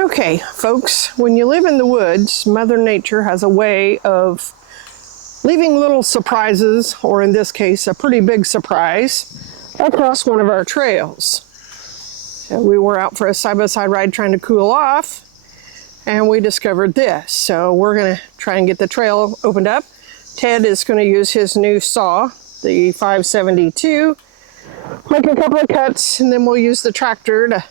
Okay, folks, when you live in the woods, Mother Nature has a way of leaving little surprises, or in this case, a pretty big surprise, across one of our trails. So we were out for a side-by-side ride trying to cool off, and we discovered this. So we're going to try and get the trail opened up. Ted is going to use his new saw, the 572, make a couple of cuts, and then we'll use the tractor to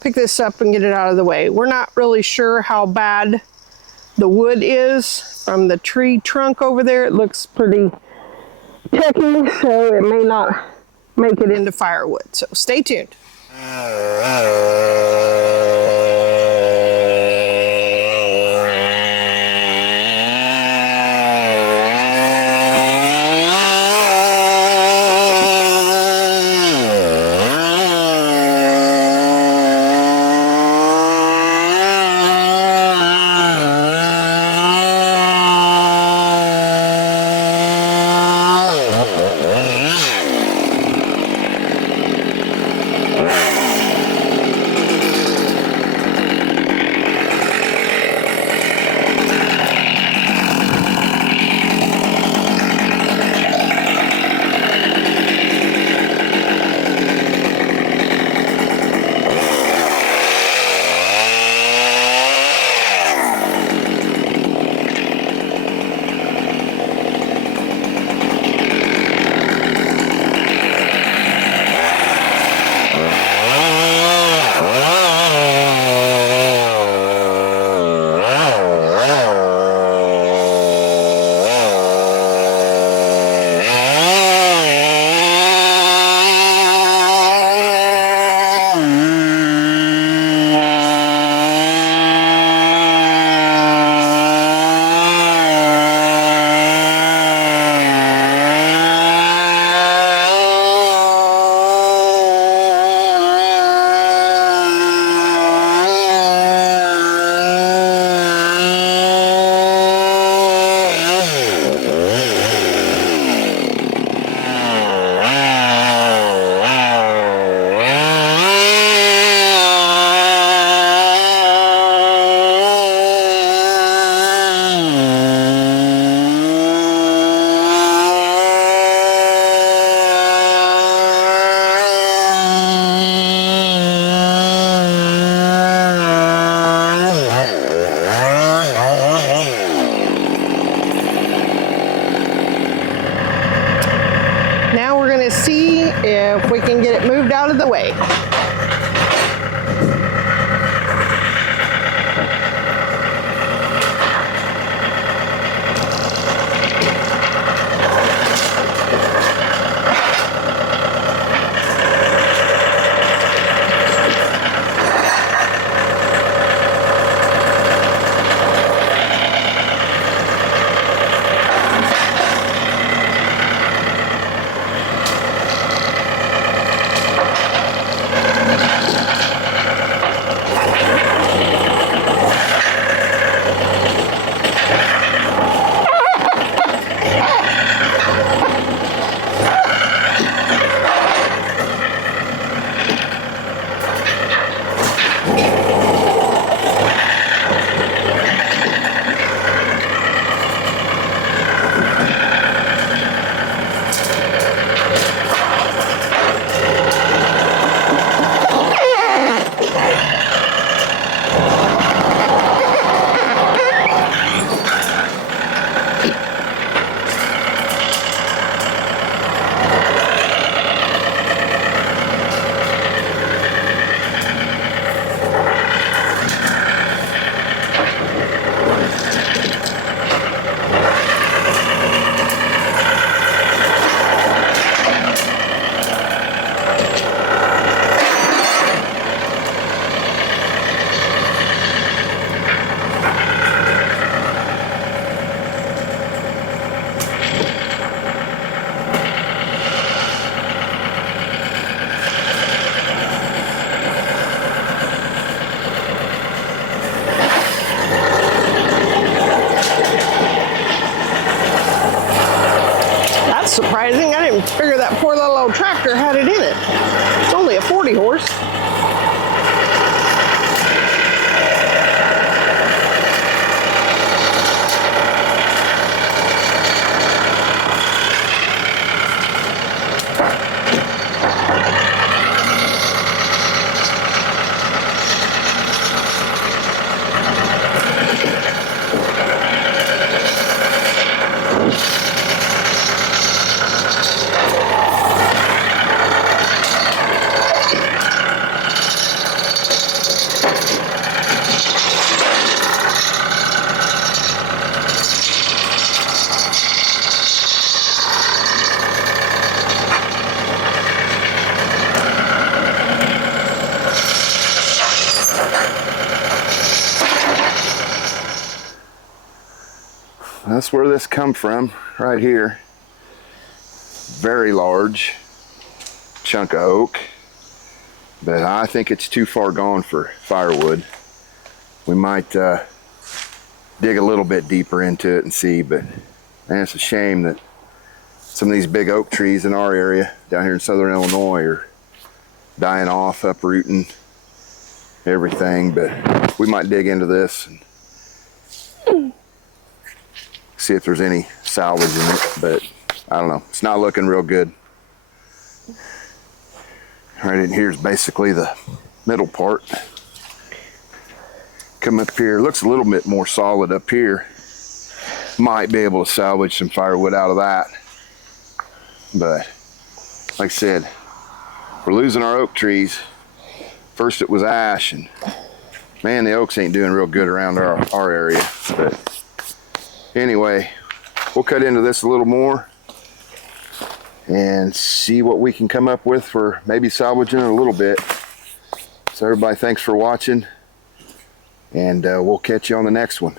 pick this up and get it out of the way. We're not really sure how bad the wood is from the tree trunk over there. It looks pretty techy, so it may not make it into firewood. So stay tuned. Now we're going to see if we can get it moved out of the way. Surprising. I didn't figure that poor little old tractor had it in it. It's only a 40 horse. That's where this come from, right here. Very large chunk of oak, but I think it's too far gone for firewood. We might dig a little bit deeper into it and see, but man, it's a shame that some of these big oak trees in our area down here in southern Illinois are dying off, uprooting everything. But we might dig into this and see if there's any salvage in it, but I don't know, it's not looking real good. Right in here is basically the middle part. Come up here, looks a little bit more solid up here. Might be able to salvage some firewood out of that. But like I said, we're losing our oak trees. First it was ash, and man, the oaks ain't doing real good around our area. But anyway, we'll cut into this a little more and see what we can come up with for maybe salvaging it a little bit. So everybody, thanks for watching, and we'll catch you on the next one.